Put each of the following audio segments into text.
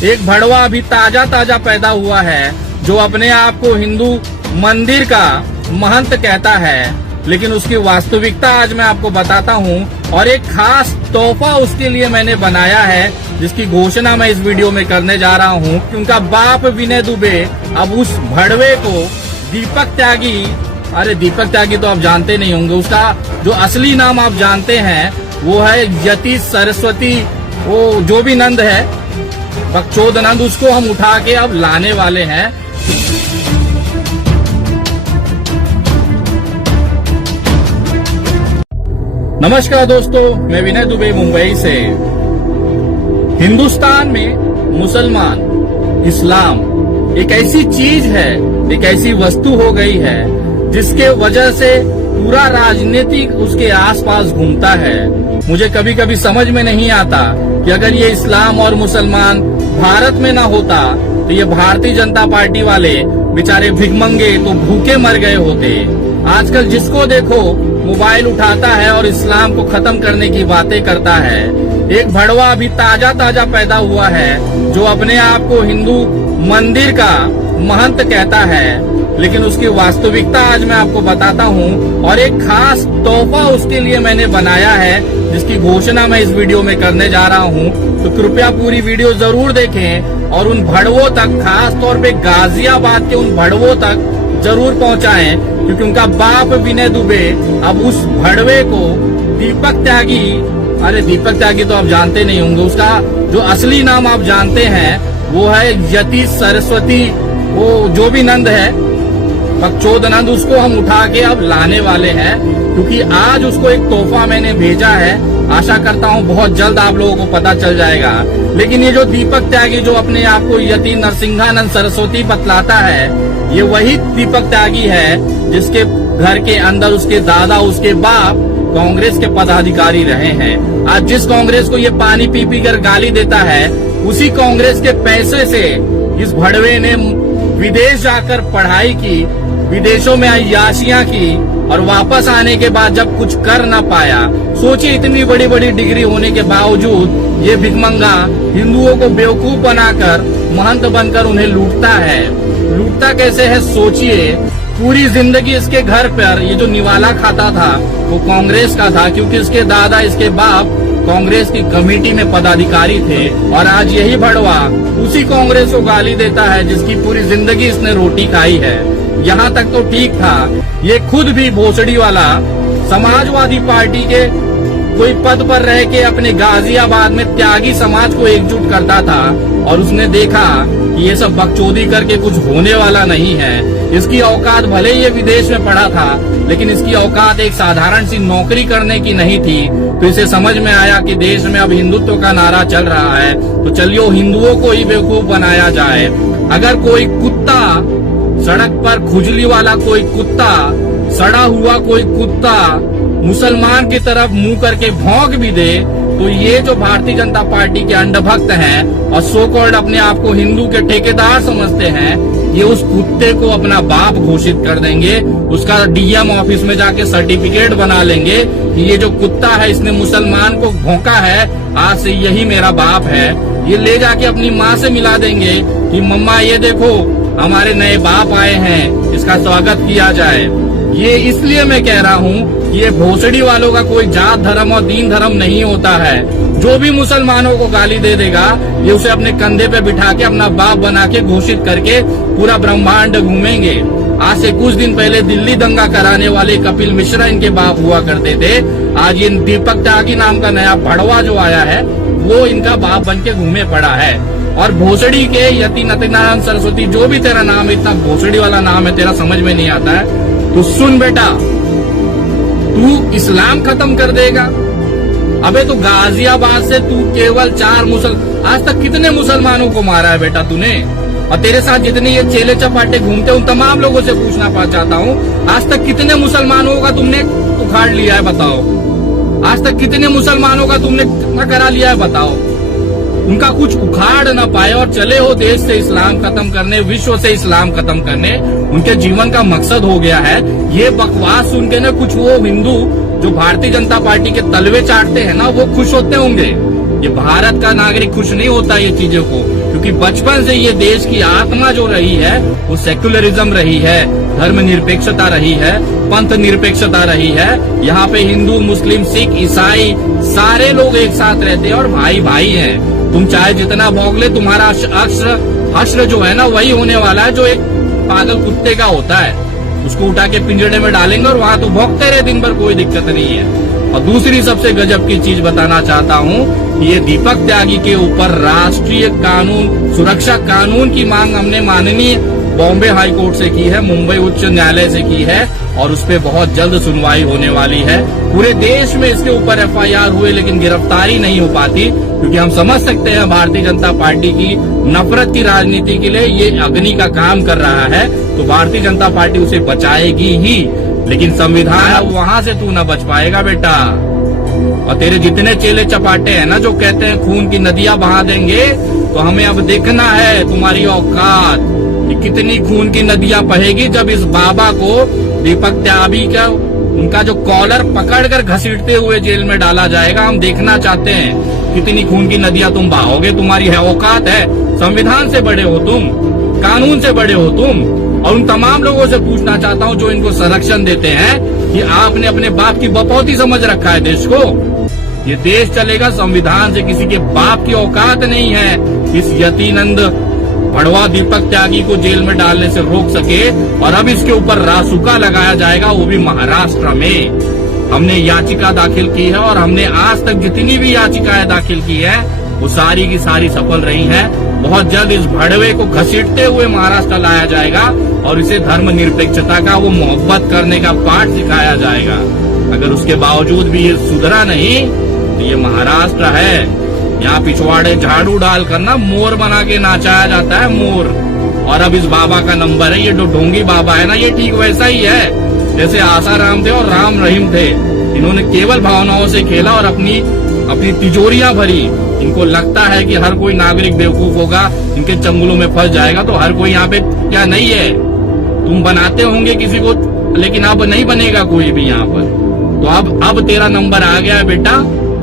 एक भड़वा अभी ताजा ताजा पैदा हुआ है जो अपने आप को हिंदू मंदिर का महंत कहता है, लेकिन उसकी वास्तविकता आज मैं आपको बताता हूँ और एक खास तोहफा उसके लिए मैंने बनाया है जिसकी घोषणा मैं इस वीडियो में करने जा रहा हूँ कि उनका बाप विनय दुबे अब उस भड़वे को दीपक त्यागी, अरे दीपक त्यागी तो आप जानते नहीं होंगे, उसका जो असली नाम आप जानते हैं वो है यतीश सरस्वती, वो जो भी नंद है बकचोद नंद, उसको हम उठा के अब लाने वाले हैं। नमस्कार दोस्तों, मैं विनय दुबे मुंबई से। हिंदुस्तान में मुसलमान, इस्लाम एक ऐसी चीज है, एक ऐसी वस्तु हो गई है जिसके वजह से पूरा राजनीतिक उसके आसपास घूमता है। मुझे कभी कभी समझ में नहीं आता कि अगर ये इस्लाम और मुसलमान भारत में ना होता तो ये भारतीय जनता पार्टी वाले बेचारे भिखमंगे तो भूखे मर गए होते। आजकल जिसको देखो मोबाइल उठाता है और इस्लाम को खत्म करने की बातें करता है। एक भड़वा अभी ताजा ताजा पैदा हुआ है जो अपने आप को हिंदू मंदिर का महंत कहता है, लेकिन उसकी वास्तविकता आज मैं आपको बताता हूँ और एक खास तोहफा उसके लिए मैंने बनाया है जिसकी घोषणा मैं इस वीडियो में करने जा रहा हूँ। तो कृपया पूरी वीडियो जरूर देखें और उन भड़वों तक, खास तौर पे गाजियाबाद के उन भड़वों तक जरूर पहुंचाएं, क्योंकि उनका बाप विनय दुबे अब उस भड़वे को दीपक त्यागी, अरे दीपक त्यागी तो आप जानते नहीं होंगे, उसका जो असली नाम आप जानते हैं वो है यतीश सरस्वती, वो जो भी नंद है बकचोद नंद, उसको हम उठा के अब लाने वाले हैं, क्योंकि आज उसको एक तोहफा मैंने भेजा है। आशा करता हूँ बहुत जल्द आप लोगों को पता चल जाएगा। लेकिन ये जो दीपक त्यागी जो अपने आप को यति नरसिंहानंद सरस्वती बतलाता है, ये वही दीपक त्यागी है जिसके घर के अंदर उसके दादा, उसके बाप कांग्रेस के पदाधिकारी रहे हैं। आज जिस कांग्रेस को ये पानी पी पी कर गाली देता है, उसी कांग्रेस के पैसे से इस भड़वे ने विदेश जाकर पढ़ाई की, विदेशों में अय्याशियां की और वापस आने के बाद जब कुछ कर न पाया, सोचिए इतनी बड़ी बड़ी डिग्री होने के बावजूद ये भिखमंगा हिंदुओं को बेवकूफ बनाकर महंत बनकर उन्हें लूटता है। लूटता कैसे है सोचिए। पूरी जिंदगी इसके घर पर ये जो निवाला खाता था वो कांग्रेस का था, क्योंकि इसके दादा, इसके बाप कांग्रेस की कमेटी में पदाधिकारी थे, और आज यही भड़वा उसी कांग्रेस को गाली देता है जिसकी पूरी जिंदगी इसने रोटी खाई है। यहाँ तक तो ठीक था, ये खुद भी भोसड़ी वाला समाजवादी पार्टी के कोई पद पर रह के अपने गाजियाबाद में त्यागी समाज को एकजुट करता था, और उसने देखा कि ये सब बकचोदी करके कुछ होने वाला नहीं है। इसकी औकात, भले ही ये विदेश में पढ़ा था, लेकिन इसकी औकात एक साधारण सी नौकरी करने की नहीं थी। तो इसे समझ में आया कि देश में अब हिंदुत्व का नारा चल रहा है, तो चलिए हिंदुओं को ही बेवकूफ बनाया जाए। अगर कोई कुत्ता सड़क पर, खुजली वाला कोई कुत्ता, सड़ा हुआ कोई कुत्ता मुसलमान की तरफ मुंह करके भौंक भी दे, तो ये जो भारतीय जनता पार्टी के अंधभक्त हैं और सो कॉल्ड अपने आप को हिंदू के ठेकेदार समझते हैं, ये उस कुत्ते को अपना बाप घोषित कर देंगे। उसका डीएम ऑफिस में जाके सर्टिफिकेट बना लेंगे कि ये जो कुत्ता है इसने मुसलमान को भौंका है, आज से यही मेरा बाप है। ये ले जाके अपनी माँ से मिला देंगे कि मम्मा ये देखो हमारे नए बाप आए हैं, इसका स्वागत किया जाए। ये इसलिए मैं कह रहा हूँ कि ये भोसड़ी वालों का कोई जात धर्म और दीन धर्म नहीं होता है। जो भी मुसलमानों को गाली दे देगा, ये उसे अपने कंधे पे बिठा के अपना बाप बना के घोषित करके पूरा ब्रह्मांड घूमेंगे। आज से कुछ दिन पहले दिल्ली दंगा कराने वाले कपिल मिश्रा इनके बाप हुआ करते थे। आज ये दीपक त्यागी नाम का नया भड़वा जो आया है वो इनका बाप बन के घूमे पड़ा है। और भोसड़ी के यति नरसिंहानंद सरस्वती, जो भी तेरा नाम है, इतना भोसड़ी वाला नाम है तेरा, समझ में नहीं आता है। तो सुन बेटा, तू इस्लाम खत्म कर देगा। अबे तो गाजियाबाद से तू केवल 4 आज तक कितने मुसलमानों को मारा है बेटा तूने? और तेरे साथ जितने ये चेले चपाटे घूमते उन तमाम लोगों से पूछना चाहता हूँ, आज तक कितने मुसलमानों का तुमने उखाड़ लिया है बताओ? आज तक कितने मुसलमानों का तुमने कितना करा लिया है बताओ? उनका कुछ उखाड़ न पाए और चले हो देश से इस्लाम खत्म करने, विश्व से इस्लाम खत्म करने, उनके जीवन का मकसद हो गया है। ये बकवास सुन के ना कुछ वो हिंदू जो भारतीय जनता पार्टी के तलवे चाटते हैं ना, वो खुश होते होंगे। ये भारत का नागरिक खुश नहीं होता ये चीजों को, क्योंकि बचपन से ये देश की आत्मा जो रही है वो सेक्युलरिज्म रही है, धर्म निरपेक्षता रही है, पंथ निरपेक्षता रही है। यहाँ पे हिंदू, मुस्लिम, सिख, ईसाई सारे लोग एक साथ रहते हैं और भाई भाई हैं। तुम चाहे जितना भोग ले, तुम्हारा हश्र जो है ना वही होने वाला है जो एक पागल कुत्ते का होता है। उसको उठा के पिंजड़े में डालेंगे और वहां तो भोगते रहे दिन भर, कोई दिक्कत नहीं है। और दूसरी सबसे गजब की चीज बताना चाहता हूँ, ये दीपक त्यागी के ऊपर राष्ट्रीय कानून सुरक्षा कानून की मांग हमने माननीय बॉम्बे हाई कोर्ट से की है, मुंबई उच्च न्यायालय से की है और उस पर बहुत जल्द सुनवाई होने वाली है। पूरे देश में इसके ऊपर एफआईआर हुए लेकिन गिरफ्तारी नहीं हो पाती, क्योंकि हम समझ सकते हैं भारतीय जनता पार्टी की नफरत की राजनीति के लिए ये अग्नि का काम कर रहा है, तो भारतीय जनता पार्टी उसे बचाएगी ही। लेकिन संविधान वहां से तू न बच पाएगा बेटा। और तेरे जितने चेले चपाटे हैं ना जो कहते हैं खून की नदियां बहा देंगे, तो हमें अब देखना है तुम्हारी औकात कि कितनी खून की नदियां बहेगी जब इस बाबा को दीपक त्यागी का उनका जो कॉलर पकड़कर घसीटते हुए जेल में डाला जाएगा। हम देखना चाहते हैं कितनी खून की नदियां तुम बहाओगे। तुम्हारी है औकात है, संविधान से बड़े हो तुम, कानून से बड़े हो तुम। और उन तमाम लोगों से पूछना चाहता हूं जो इनको संरक्षण देते हैं कि आपने अपने बाप की बपौती समझ रखा है देश को। ये देश चलेगा संविधान से, किसी के बाप की औकात नहीं है इस यतीनंद भड़वा दीपक त्यागी को जेल में डालने से रोक सके। और अब इसके ऊपर रासुका लगाया जाएगा, वो भी महाराष्ट्र में। हमने याचिका दाखिल की है और हमने आज तक जितनी भी याचिकाएं दाखिल की है वो सारी की सारी सफल रही हैं। बहुत जल्द इस भड़वे को घसीटते हुए महाराष्ट्र लाया जाएगा और इसे धर्म निरपेक्षता का वो मोहब्बत करने का पाठ सिखाया जाएगा। अगर उसके बावजूद भी ये सुधरा नहीं तो ये महाराष्ट्र है, यहाँ पिछवाड़े झाड़ू डाल कर ना मोर बना के नाचाया जाता है, मोर। और अब इस बाबा का नंबर है, ये जो ढोंगी बाबा है ना, ये ठीक वैसा ही है जैसे आसाराम थे और राम रहीम थे। इन्होंने केवल भावनाओं से खेला और अपनी तिजोरियां भरी। इनको लगता है कि हर कोई नागरिक बेवकूफ होगा, इनके चंगुलों में फंस जाएगा, तो हर कोई यहाँ पे क्या नहीं है। तुम बनाते होंगे किसी को, लेकिन अब नहीं बनेगा कोई भी यहाँ पर। तो अब तेरा नंबर आ गया है बेटा।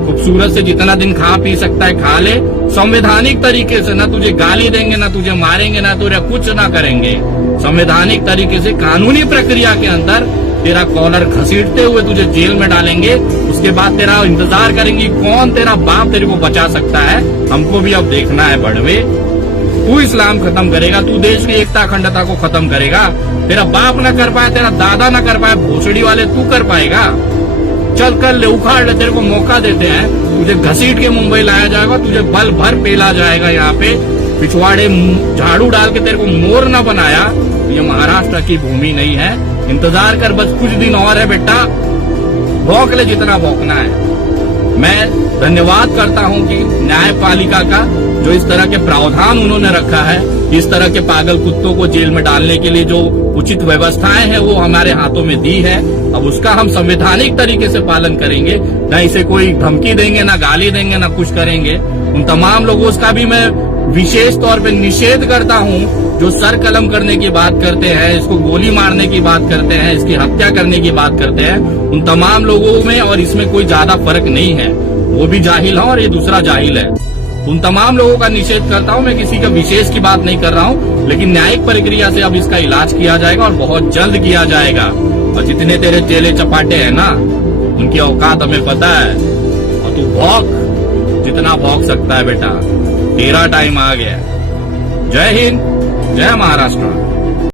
खूबसूरत से जितना दिन खा पी सकता है खा ले, संवैधानिक तरीके से। ना तुझे गाली देंगे, ना तुझे मारेंगे, ना तुझे कुछ ना करेंगे। संवैधानिक तरीके से कानूनी प्रक्रिया के अंदर तेरा कॉलर घसीटते हुए तुझे जेल में डालेंगे। उसके बाद तेरा इंतजार करेंगे कौन तेरा बाप तेरे को बचा सकता है। हमको भी अब देखना है बड़वे, तू इस्लाम खत्म करेगा, तू देश की एकता अखंडता को खत्म करेगा। तेरा बाप ना कर पाए, तेरा दादा ना कर पाए, भोसड़ी वाले तू कर पाएगा। चल कर ले, उखाड़ ले, तेरे को मौका देते हैं। तुझे घसीट के मुंबई लाया जाएगा, तुझे बल भर पेला जाएगा। यहाँ पे पिछवाड़े झाड़ू डाल के तेरे को मोर न बनाया। ये महाराष्ट्र की भूमि नहीं है। इंतजार कर, बस कुछ दिन और है बेटा, भौंक ले जितना भौंकना है। मैं धन्यवाद करता हूं कि न्यायपालिका का जो इस तरह के प्रावधान उन्होंने रखा है, इस तरह के पागल कुत्तों को जेल में डालने के लिए जो उचित व्यवस्थाएं हैं वो हमारे हाथों में दी है। अब उसका हम संवैधानिक तरीके से पालन करेंगे, न इसे कोई धमकी देंगे, न गाली देंगे, न कुछ करेंगे। उन तमाम लोगों का भी मैं विशेष तौर पे निषेध करता हूं जो सर कलम करने की बात करते हैं, इसको गोली मारने की बात करते हैं, इसकी हत्या करने की बात करते हैं। उन तमाम लोगों में और इसमें कोई ज्यादा फर्क नहीं है। वो भी जाहिल है और ये दूसरा जाहिल है। उन तमाम लोगों का निषेध करता हूं। मैं किसी का विशेष की बात नहीं कर रहा हूं, लेकिन न्यायिक प्रक्रिया से अब इसका इलाज किया जाएगा और बहुत जल्द किया जाएगा। और जितने तेरे चेले चपाटे हैं ना, उनकी औकात हमें पता है। और तू भौंक जितना भौंक सकता है बेटा, तेरा टाइम आ गया। जय हिंद, जय महाराष्ट्र।